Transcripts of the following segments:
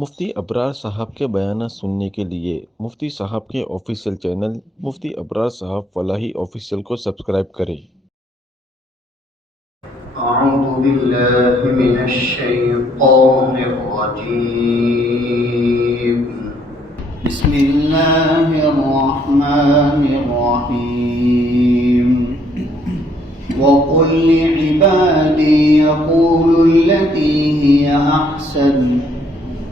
مفتی ابرار صاحب کے بیانات سننے کے لیے مفتی صاحب کے آفیشیل چینل مفتی ابرار صاحب فلاحی آفیشیل کو سبسکرائب کریں۔ اعوذ باللہ من الشیطان الرجیم بسم اللہ الرحمن الرحیم وَقُلْ لِعِبَادِي يَقُولُوا الَّتِي هِيَ أَحْسَنُ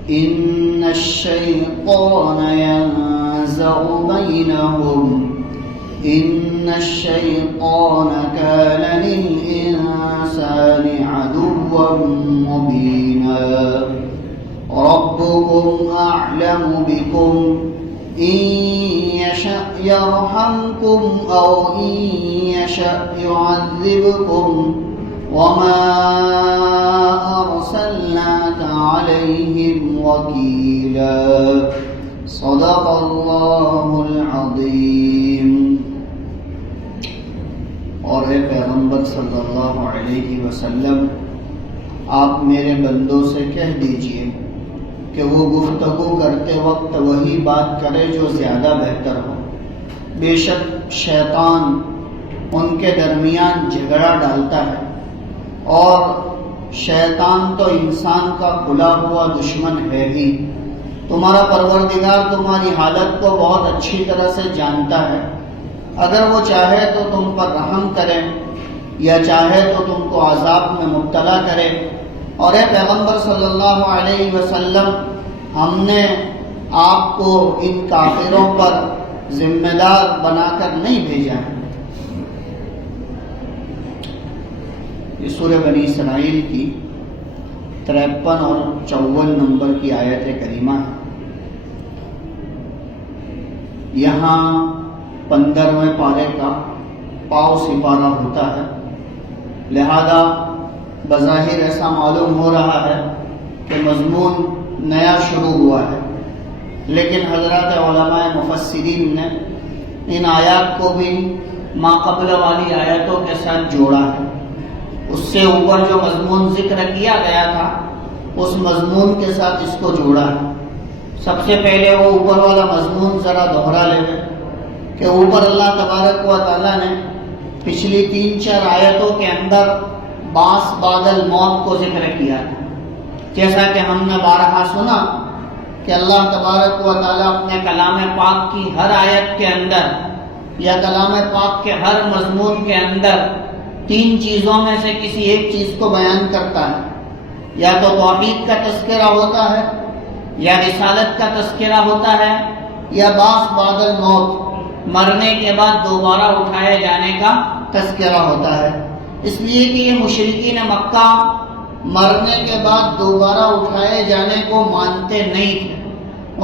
إِنَّ الشَّيْطَانَ يَنزَغُ بَيْنَهُمْ إِنَّ الشَّيْطَانَ كَانَ لِلْإِنسَانِ عَدُوًّا مُّبِينًا رَبُّكُمْ أَعْلَمُ بِكُمْ إِن يَشَأْ يَرْحَمْكُمْ أَوْ إِن يَشَأْ يُعَذِّبْكُمْ وَمَا أَرْسَلْنَاكَ عَلَيْهِمْ وَكِيلًا صدق اللہ العظیم۔ اور اے پیغمبر صلی اللہ علیہ وسلم، آپ میرے بندوں سے کہہ دیجئے کہ وہ گفتگو کرتے وقت وہی بات کرے جو زیادہ بہتر ہو۔ بے شک شیطان ان کے درمیان جھگڑا ڈالتا ہے، اور شیطان تو انسان کا کھلا ہوا دشمن ہے ہی۔ تمہارا پروردگار تمہاری حالت کو بہت اچھی طرح سے جانتا ہے۔ اگر وہ چاہے تو تم پر رحم کرے، یا چاہے تو تم کو عذاب میں مبتلا کرے۔ اور اے پیغمبر صلی اللہ علیہ وسلم، ہم نے آپ کو ان کافروں پر ذمہ دار بنا کر نہیں بھیجا ہے۔ یہ سورہ بنی اسرائیل کی 53 اور 54 نمبر کی آیت کریمہ ہے۔ یہاں 15ویں پارے کا پاؤ سپارہ ہوتا ہے، لہذا بظاہر ایسا معلوم ہو رہا ہے کہ مضمون نیا شروع ہوا ہے، لیکن حضرات علماء مفسرین نے ان آیات کو بھی ما قبل والی آیتوں کے ساتھ جوڑا ہے۔ اس سے اوپر جو مضمون ذکر کیا گیا تھا اس مضمون کے ساتھ اس کو جوڑا ہے۔ سب سے پہلے وہ اوپر والا مضمون ذرا دوہرا لے کہ اوپر اللہ تبارک و تعالیٰ نے پچھلی 3-4 آیتوں کے اندر باس بعد الموت کو ذکر کیا تھا۔ جیسا کہ ہم نے بارہا سنا کہ اللہ تبارک و تعالیٰ اپنے کلام پاک کی ہر آیت کے اندر یا کلام پاک کے ہر مضمون کے اندر 3 چیزوں میں سے کسی ایک چیز کو بیان کرتا ہے۔ یا تو توحید کا تذکرہ ہوتا ہے، یا رسالت کا تذکرہ ہوتا ہے، یا باس بعد الموت، مرنے کے بعد دوبارہ اٹھائے جانے کا تذکرہ ہوتا ہے۔ اس لیے کہ یہ مشرکین مکہ مرنے کے بعد دوبارہ اٹھائے جانے کو مانتے نہیں تھے۔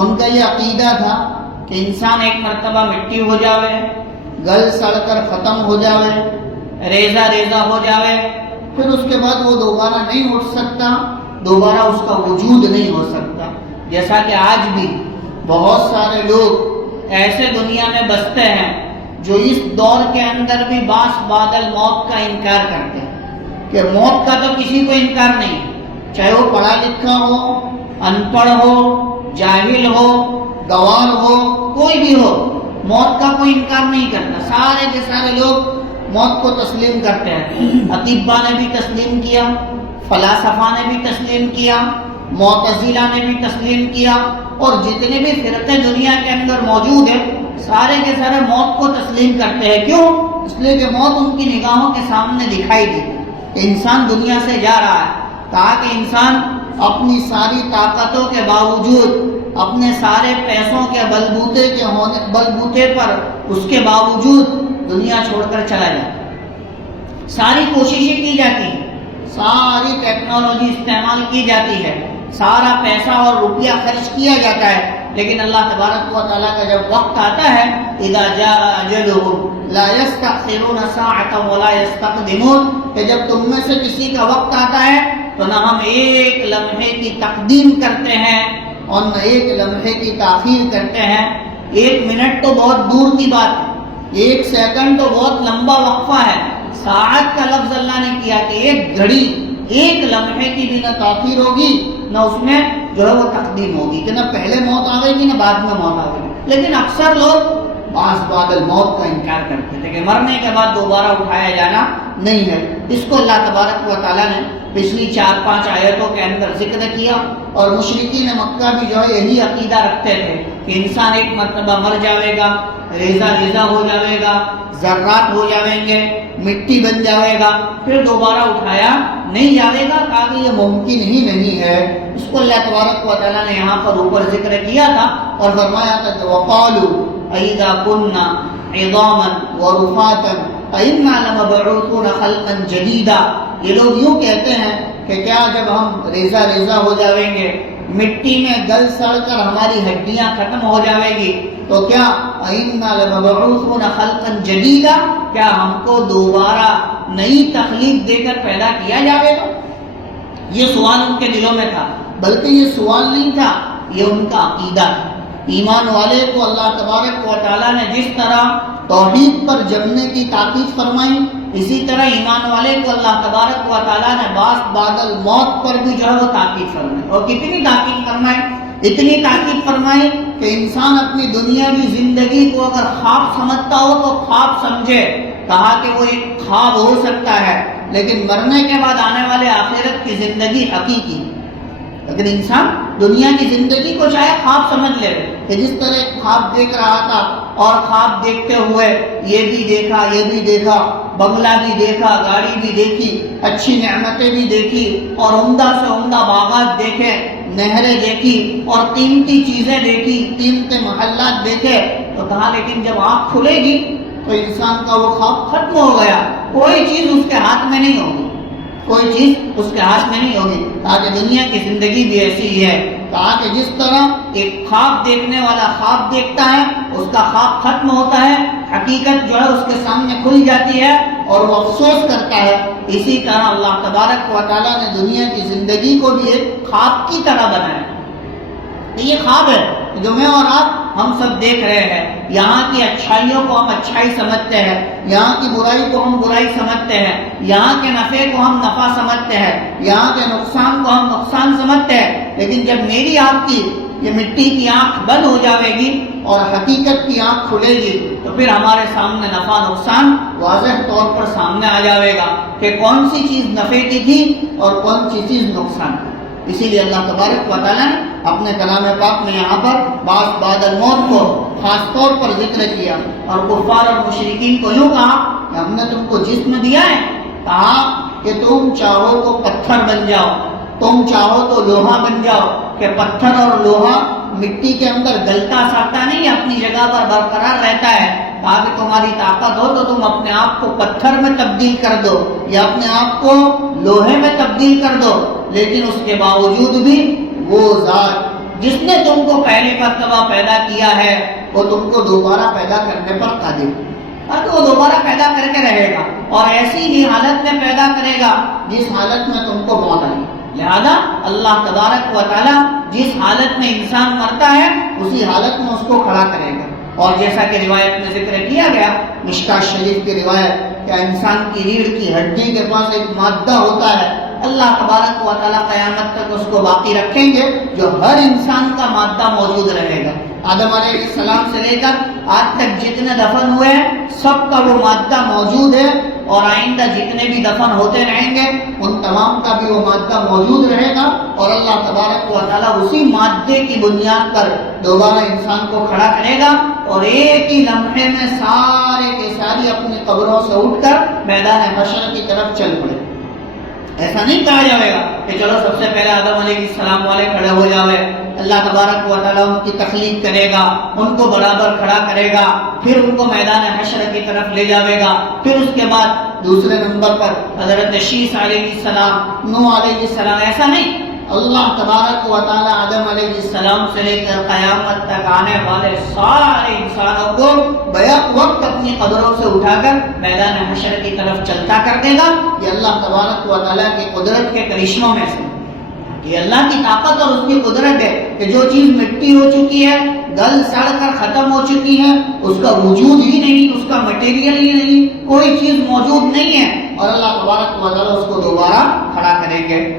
ان کا یہ عقیدہ تھا کہ انسان ایک مرتبہ مٹی ہو جاوے، گل سڑ کر ختم ہو جاوے، ریزہ ریزہ ہو جاوے، پھر اس کے بعد وہ دوبارہ نہیں اٹھ سکتا، دوبارہ اس کا وجود نہیں ہو سکتا۔ جیسا کہ آج بھی بہت سارے لوگ ایسے دنیا میں بستے ہیں جو اس دور کے اندر بھی باس بعد الموت کا انکار کرتے ہیں کہ موت کا تو کسی کو انکار نہیں، چاہے وہ پڑھا لکھا ہو، ان پڑھ ہو، جاہل ہو، گوار ہو، کوئی بھی ہو، موت کا کوئی انکار نہیں کرتا۔ سارے کے سارے لوگ موت کو تسلیم کرتے ہیں۔ اطباء نے بھی تسلیم کیا، فلاسفہ نے بھی تسلیم کیا، معتزلہ نے بھی تسلیم کیا، اور جتنے بھی فرقے دنیا کے اندر موجود ہیں سارے کے سارے موت کو تسلیم کرتے ہیں۔ کیوں؟ اس لیے کہ موت ان کی نگاہوں کے سامنے دکھائی دی کہ انسان دنیا سے جا رہا ہے۔ کہا کہ انسان اپنی ساری طاقتوں کے باوجود، اپنے سارے پیسوں کے بلبوتے پر اس کے باوجود دنیا چھوڑ کر چلا جاتا ہے۔ ساری کوششیں کی جاتی ہیں، ساری ٹیکنالوجی استعمال کی جاتی ہے، سارا پیسہ اور روپیہ خرچ کیا جاتا ہے، لیکن اللہ تبارک و تعالیٰ کا جب وقت آتا ہے اذا جاء اجلهم لا يستأخرون ساعة ولا يستقدمون، کہ جب تم میں سے کسی کا وقت آتا ہے تو نہ ہم ایک لمحے کی تقدیم کرتے ہیں اور نہ ایک لمحے کی تاخیر کرتے ہیں۔ 1 منٹ تو بہت دور کی بات ہے، 1 سیکنڈ تو بہت لمبا وقفہ ہے۔ ساعت کا لفظ اللہ نے کیا کہ 1 گھڑی، 1 لمحے کی بھی نہ تاخیر ہوگی نہ اس میں جو ہے وہ تقدیم ہوگی کہ نہ پہلے موت آ گئی نہ بعد میں موت آ گئی. لیکن اکثر لوگ بعد الموت کا انکار کرتے تھے کہ مرنے کے بعد دوبارہ اٹھایا جانا نہیں ہے. اس کو اللہ تبارک و تعالیٰ نے پچھلی 4-5 آیتوں کے اندر ذکر کیا. اور مشرکین مکہ بھی جو ہے یہی عقیدہ رکھتے تھے کہ انسان ایک مرتبہ مر جاوے گا, ریزہ ہو جاوے گا, ذرات ہو جاویں گے, مٹی بن جاوے گا, پھر دوبارہ اٹھایا نہیں جاوے گا. کہا کہ یہ ممکن ہی نہیں ہے. اس کو اللہ تبارک و تعالیٰ نے یہاں پر اوپر ذکر کیا تھا اور فرمایا تھا کہ وَقَالُوا اَإِذَا كُنَّا عِظَامًا وَرُفَاتًا اَإِنَّا لَمَبْعُوثُونَ خَلْقًا جَدِيدًا. یہ لوگ یوں کہتے ہیں کہ کیا جب ہم ریزہ ہو جاویں گے, مٹی میں گل سڑ کر ہماری ہڈیاں ختم ہو جاویں گی, تو کیا اِنَّا لَمَبْعُوثُونَ خَلْقًا جَدِيدًا, کیا ہم کو دوبارہ نئی تخلیق دے کر پیدا کیا جاوے گا. یہ سوال ان کے دلوں میں تھا, بلکہ یہ سوال نہیں تھا, یہ ان کا عقیدہ تھا. ایمان والے کو اللہ تبارک و تعالیٰ نے جس طرح توحید پر جمنے کی تاکید فرمائی, اسی طرح ایمان والے کو اللہ تبارک و تعالیٰ نے بعد الموت پر بھی جو ہے وہ تاکید فرمائی. اور کتنی تاکید فرمائی, اتنی تاکید فرمائی کہ انسان اپنی دنیاوی زندگی کو اگر خواب سمجھتا ہو تو خواب سمجھے. کہا کہ وہ ایک خواب ہو سکتا ہے, لیکن مرنے کے بعد آنے والے آخرت کی زندگی حقیقی. لیکن انسان دنیا کی زندگی کو چاہے خواب سمجھ لے کہ جس طرح ایک خواب دیکھ رہا تھا اور خواب دیکھتے ہوئے یہ بھی دیکھا, بنگلہ بھی دیکھا, گاڑی بھی دیکھی, اچھی نعمتیں بھی دیکھی, اور عمدہ سے عمدہ باغات دیکھے, نہریں دیکھی, اور قیمتی چیزیں دیکھی, قیمتی محلات دیکھے. تو کہا لیکن جب آنکھ کھلے گی تو انسان کا وہ خواب ختم ہو گیا, کوئی چیز اس کے ہاتھ میں نہیں ہوگی, کوئی چیز اس کے ہاتھ میں نہیں ہوگی. کہا کہ دنیا کی زندگی بھی ایسی ہی ہے. کہا کہ جس طرح ایک خواب دیکھنے والا خواب دیکھتا ہے, اس کا خواب ختم ہوتا ہے, حقیقت جو ہے اس کے سامنے کھل جاتی ہے اور وہ افسوس کرتا ہے, اسی طرح اللہ تبارک و تعالیٰ نے دنیا کی زندگی کو بھی ایک خواب کی طرح بنایا. یہ خواب ہے جو میں اور آپ ہم سب دیکھ رہے ہیں. یہاں کی اچھائیوں کو ہم اچھائی سمجھتے ہیں, یہاں کی برائی کو ہم برائی سمجھتے ہیں, یہاں کے نفع کو ہم نفع سمجھتے ہیں, یہاں کے نقصان کو ہم نقصان سمجھتے ہیں. لیکن جب میری آپ کی یہ مٹی کی آنکھ بند ہو جاوے گی اور حقیقت کی آنکھ کھلے گی تو پھر ہمارے سامنے نفع نقصان واضح طور پر سامنے آ جاوے گا کہ کون سی چیز نفع کی تھی اور کون سی چیز نقصان کی. اسی لیے اللہ تبارک و تعالیٰ نے اپنے کلام پاک میں یہاں پر بعد الموت کو خاص طور پر ذکر کیا اور کفار اور مشرکین کو یوں کہا کہ ہم نے تم کو جسم دیا ہے, کہا کہ تم چاہو تو پتھر بن جاؤ, تم چاہو تو لوہا بن جاؤ. کہ پتھر اور لوہا مٹی کے اندر گلتا ساکتا نہیں, اپنی جگہ پر برقرار رہتا ہے. کہا کہ تمہاری طاقت ہو تو تم اپنے آپ کو پتھر میں تبدیل کر دو یا اپنے آپ کو لوہے میں تبدیل کر دو, لیکن اس کے باوجود بھی وہ ذات جس نے تم کو پہلی مرتبہ پیدا کیا ہے وہ تم کو دوبارہ پیدا کرنے پر قادر ہے. تو وہ دوبارہ پیدا کر کے رہے گا اور ایسی ہی حالت میں پیدا کرے گا جس حالت میں تم کو موت آئی. لہذا اللہ تبارک و تعالیٰ جس حالت میں انسان مرتا ہے اسی حالت میں اس کو کھڑا کرے گا. اور جیسا کہ روایت میں ذکر کیا گیا, مشکات شریف کی روایت, کہ انسان کی ریڑھ کی ہڈی کے پاس ایک مادہ ہوتا ہے, اللہ تبارک و تعالیٰ قیامت تک اس کو باقی رکھیں گے جو ہر انسان کا مادہ موجود رہے گا. آدم علیہ السلام سے لے کر آج تک جتنے دفن ہوئے ہیں سب کا وہ مادہ موجود ہے, اور آئندہ جتنے بھی دفن ہوتے رہیں گے ان تمام کا بھی وہ مادہ موجود رہے گا. اور اللہ تبارک و تعالیٰ اسی مادے کی بنیاد پر دوبارہ انسان کو کھڑا کرے گا اور ایک ہی لمحے میں سارے کے ساری اپنی قبروں سے اٹھ کر میدان حشر کی طرف چل پڑے. ایسا نہیں کہا جائے گا کہ چلو سب سے پہلے آدم علیہ السلام والے کھڑے ہو جاوے. اللہ تبارک و تعالیٰ ان کی تخلیق کرے گا, ان کو برابر کھڑا کرے گا, پھر ان کو میدان حشر کی طرف لے جاوے گا. پھر اس کے بعد دوسرے نمبر پر حضرت شیس علیہ السلام, نوح علیہ السلام. ایسا نہیں, اللہ تبارک و تعالیٰ آدم علیہ السلام سے لے کر قیامت تک آنے والے سارے انسانوں کو بیک وقت اپنی قبروں سے اٹھا کر میدان حشر کی طرف چلتا کر دے گا. یہ اللہ تبارک و تعالیٰ کی قدرت کے کرشموں میں سے, یہ اللہ کی طاقت اور اس کی قدرت ہے کہ جو چیز مٹی ہو چکی ہے, گل سڑ کر ختم ہو چکی ہے, اس کا وجود ہی نہیں, اس کا مٹیریل ہی نہیں, کوئی چیز موجود نہیں ہے, اور اللہ تبارک و تعالیٰ اس کو دوبارہ کھڑا کریں گے.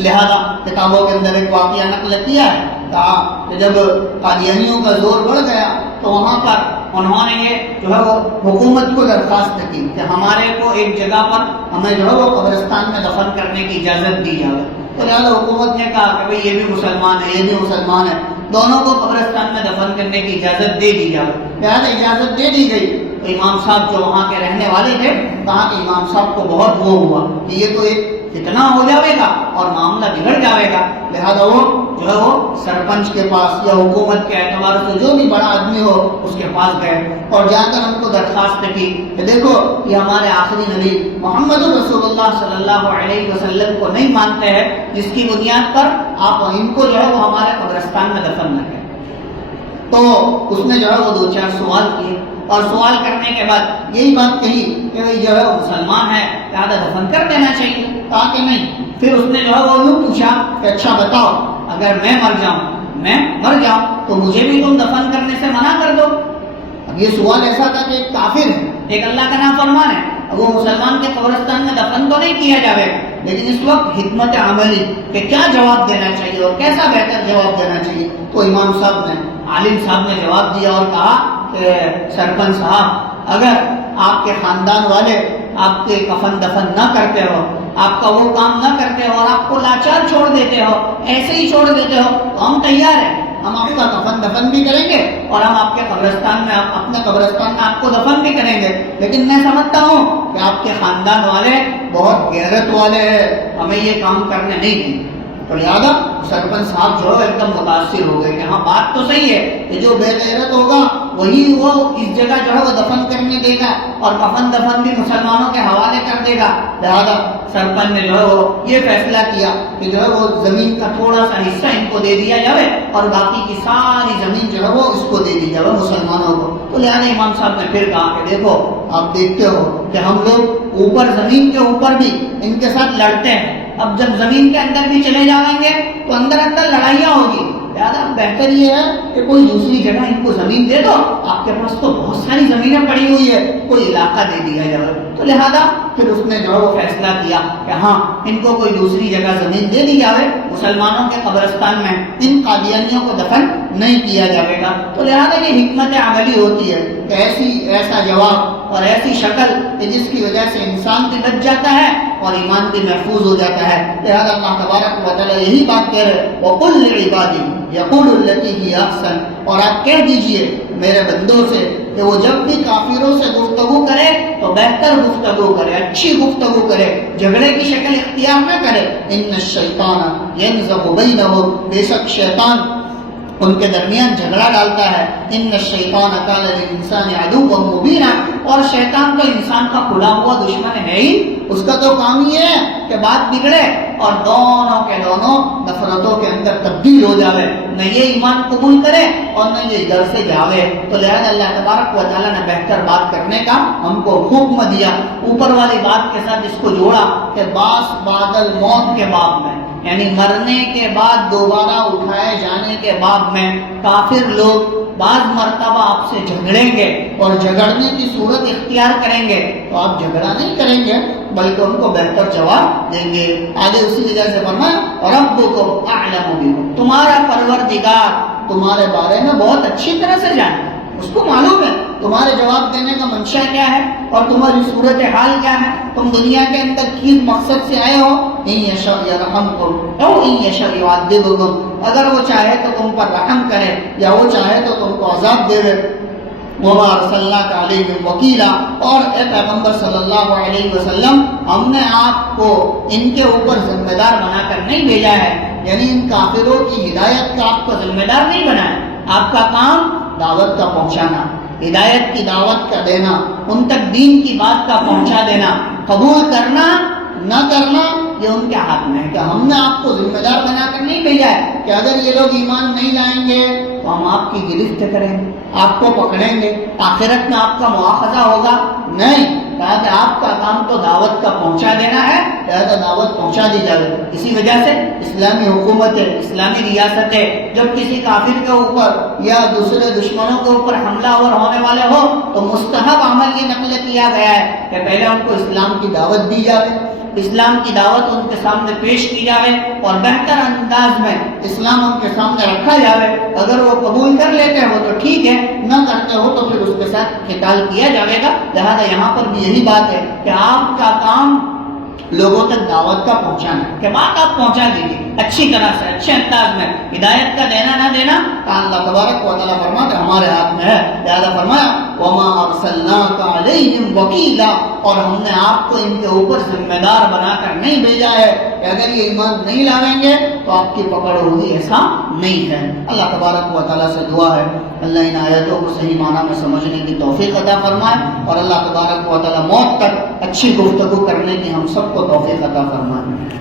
لہذا کتابوں کے اندر ایک واقعہ نقل کیا ہے، کہا کہ جب قادیانیوں کا زور بڑھ گیا تو وہاں پر انہوں نے یہ جو ہے وہ حکومت کو درخواست کی کہ ہمارے کو ایک جگہ پر ہمیں جو ہے وہ قبرستان میں دفن کرنے کی اجازت دی جائے۔ تو لہٰذا حکومت نے کہا کہ بھئی یہ بھی مسلمان ہے، یہ بھی مسلمان ہے، دونوں کو قبرستان میں دفن کرنے کی اجازت دے دی جائے۔ لہٰذا اجازت دے دی گئی تو امام صاحب جو وہاں کے رہنے والے تھے، کہا کہ امام صاحب کو بہت وہ ہوا کہ یہ تو ایک فتنہ ہو جاوے گا اور معاملہ بگڑ جاوے گا۔ لہذا وہ جو ہے وہ سرپنچ کے پاس یا حکومت کے اعتبار سے جو بھی بڑا آدمی ہو اس کے پاس گئے اور جا کر ان کو درخواست کی کہ دیکھو یہ ہمارے آخری نبی محمد رسول اللہ صلی اللہ علیہ وسلم کو نہیں مانتے ہیں، جس کی بنیاد پر آپ ان کو جو ہے وہ ہمارے قبرستان میں دفن نہ کریں۔ تو اس نے جو ہے وہ 2-4 سوال کیے اور سوال کرنے کے بعد یہی بات کہی کہ جو ہے وہ مسلمان ہے، لہٰذا دفن کر دینا چاہیے، کہا کہ نہیں۔ پھر اس نے جو ہے وہ یوں پوچھا کہ اچھا بتاؤ اگر میں مر جاؤں تو مجھے بھی تم دفن کرنے سے منع کر دو۔ اب یہ سوال ایسا تھا کہ ایک کافر ہے، ایک اللہ کا نافرمان ہے، اب وہ مسلمان کے قبرستان میں دفن تو نہیں کیا جاوے گا، لیکن اس وقت حکمت عملی کہ کیا جواب دینا چاہیے اور کیسا بہتر جواب دینا چاہیے۔ تو امام صاحب نے، عالم صاحب نے جواب دیا اور کہا کہ سرپنچ صاحب اگر آپ کے خاندان والے آپ کے کفن دفن نہ کرتے ہو، آپ کا وہ کام نہ کرتے ہو اور آپ کو لاچار چھوڑ دیتے ہو، ایسے ہی چھوڑ دیتے ہو، تو ہم تیار ہیں، ہم آپ کا کفن دفن بھی کریں گے اور ہم آپ کے قبرستان میں اپنے قبرستان میں آپ کو دفن بھی کریں گے، لیکن میں سمجھتا ہوں کہ آپ کے خاندان والے بہت غیرت والے ہیں، ہمیں یہ کام کرنے نہیں دیں گے۔ تو لہٰذا سرپنچ صاحب جو ہے ایک دم متاثر ہو گئے کہ ہاں بات تو صحیح ہے کہ جو بے غیرت ہوگا وہی وہ اس جگہ جو ہے وہ دفن کرنے دے گا اور کفن دفن بھی مسلمانوں کے حوالے کر دے گا۔ لہٰذا سرپنچ نے جو ہے وہ یہ فیصلہ کیا کہ جو ہے وہ زمین کا تھوڑا سا حصہ ان کو دے دیا جائے اور باقی کی ساری زمین جو ہے وہ اس کو دے دی جائے مسلمانوں کو۔ تو لہٰذا امام صاحب نے پھر کہا کہ دیکھو آپ دیکھتے ہو کہ ہم لوگ اوپر زمین کے اوپر بھی ان کے ساتھ لڑتے ہیں، اب جب زمین کے اندر بھی چلے جائیں گے تو اندر لڑائیاں ہوگی، لہٰذا بہتر یہ ہے کہ کوئی دوسری جگہ ان کو زمین دے دو، آپ کے پاس تو بہت ساری زمینیں پڑی ہوئی ہے، کوئی علاقہ دے دیا جائے۔ تو لہٰذا پھر اس نے جو ہے وہ فیصلہ کیا کہ ہاں ان کو کوئی دوسری جگہ زمین دے دی جائے، مسلمانوں کے قبرستان میں ان قادیانیوں کو دفن نہیں کیا جائے گا۔ تو لہٰذا یہ حکمت عملی ہوتی ہے کہ ایسا جواب اور ایسی شکل کہ جس کی وجہ سے انسان بھی بچ جاتا ہے اور ایمان بھی محفوظ ہو جاتا ہے۔ لہذا اللہ تبارک و تعالیٰ یہی بات کہہ رہے وَقُلْ لِعِبَادِي يَقُولُ الَّتِي هِيَ أَحْسَنُ، اور آپ کہہ دیجئے میرے بندوں سے کہ وہ جب بھی کافروں سے گفتگو کرے تو بہتر گفتگو کرے، اچھی گفتگو کرے، جھگڑے کی شکل اختیار نہ کرے۔ إِنَّ الشَّيْطَانَ يَنزَغُ بَيْنَهُمْ، بے شک شیطان ان کے درمیان جھگڑا ڈالتا ہے۔ ان الشیطان کان للانسان عدوا مبینا، اور شیطان تو انسان کا کھلا ہوا دشمن ہے ہی، اس کا تو کام یہ ہے کہ بات بگڑے اور دونوں کے دونوں نفرتوں کے اندر تبدیل ہو جاوے، نہ یہ ایمان قبول کرے اور نہ یہ گھر سے جاوے۔ تو لہذا اللہ تبارک و تعالیٰ نے بہتر بات کرنے کا ہم کو حکم دیا، اوپر والی بات کے ساتھ اس کو جوڑا کہ باس بادل موت کے باب میں، یعنی مرنے کے بعد دوبارہ اٹھائے جانے کے باب میں کافر لوگ بعض مرتبہ آپ سے جھگڑیں گے اور جھگڑنے کی صورت اختیار کریں گے، تو آپ جھگڑا نہیں کریں گے بلکہ ان کو بہتر جواب دیں گے۔ آگے اسی وجہ سے فرمایا ربکم اعلم بکم، تمہارا پروردگار تمہارے بارے میں بہت اچھی طرح سے جانتا ہے، اس کو معلوم ہے تمہارے جواب دینے کا منشا کیا ہے اور تمہاری صورتحال کیا ہے، تم دنیا کے اندر کس مقصد سے آئے ہو۔ ان یشاء یرحمکم او ان یشاء یعذبکم، اگر وہ چاہے تو تم پر رحم کرے یا وہ چاہے تو تم کو عذاب دے دے۔ وما ارسلناک علیہم وکیلا، اور اے پیغمبر صلی اللہ علیہ وسلم ہم نے آپ کو ان کے اوپر ذمہ دار بنا کر نہیں بھیجا ہے، یعنی ان کافروں کی ہدایت کا آپ کو ذمہ دار نہیں بنایا۔ آپ کا کام دعوت کا پہنچانا، ہدایت کی دعوت کا دینا، ان تک دین کی بات کا پہنچا دینا، قبول کرنا نہ کرنا یہ ان کے ہاتھ میں ہے، کہ ہم نے آپ کو ذمہ دار بنا کر نہیں بھیجا ہے کہ اگر یہ لوگ ایمان نہیں لائیں گے تو ہم آپ کی گرفت کریں گے، آپ کو پکڑیں گے، آخرت میں آپ کا مواخذہ ہوگا، نہیں، کہا کہ آپ کا کام تو دعوت کا پہنچا دینا ہے، لہذا دعوت پہنچا دی جائے۔ اسی وجہ سے اسلامی حکومتیں، اسلامی ریاستیں جب کسی کافر کے اوپر یا دوسرے دشمنوں کے اوپر حملہ آور ہونے والے ہو تو مستحب عمل یہ نقل کیا گیا ہے کہ پہلے ان کو اسلام کی دعوت دی جائے، اسلام کی دعوت ان کے سامنے پیش کی جائے اور بہتر انداز میں اسلام ان کے سامنے رکھا جائے. اگر وہ قبول کر لیتے ہو تو ٹھیک ہے، نہ کرتے ہو تو پھر اس کے ساتھ قتال کیا جائے گا. لہذا یہاں پر بھی یہی بات ہے کہ آپ کا کام لوگوں تک دعوت کا پہنچانا ہے، کہ بات آپ پہنچا دیجیے اچھی طرح سے، اچھے انداز میں. ہدایت کا دینا نہ دینا کا اللہ تبارک و تعالیٰ فرماتے ہمارے ہاتھ میں ہے. لہذا فرمایا وما ارسلناک علیہم وکیلا، اور ہم نے آپ کو ان کے اوپر ذمہ دار بنا کر نہیں بھیجا ہے کہ اگر یہ ایمان نہیں لائیں گے تو آپ کی پکڑ ہوگی، ایسا نہیں ہے. اللہ تبارک و تعالیٰ سے دعا ہے اللہ ان آیتوں کو صحیح معنی میں سمجھنے کی توفیق عطا فرمائے، اور اللہ تبارک و تعالیٰ موت تک اچھی گفتگو کرنے کی ہم سب کو توفیق عطا فرمائے.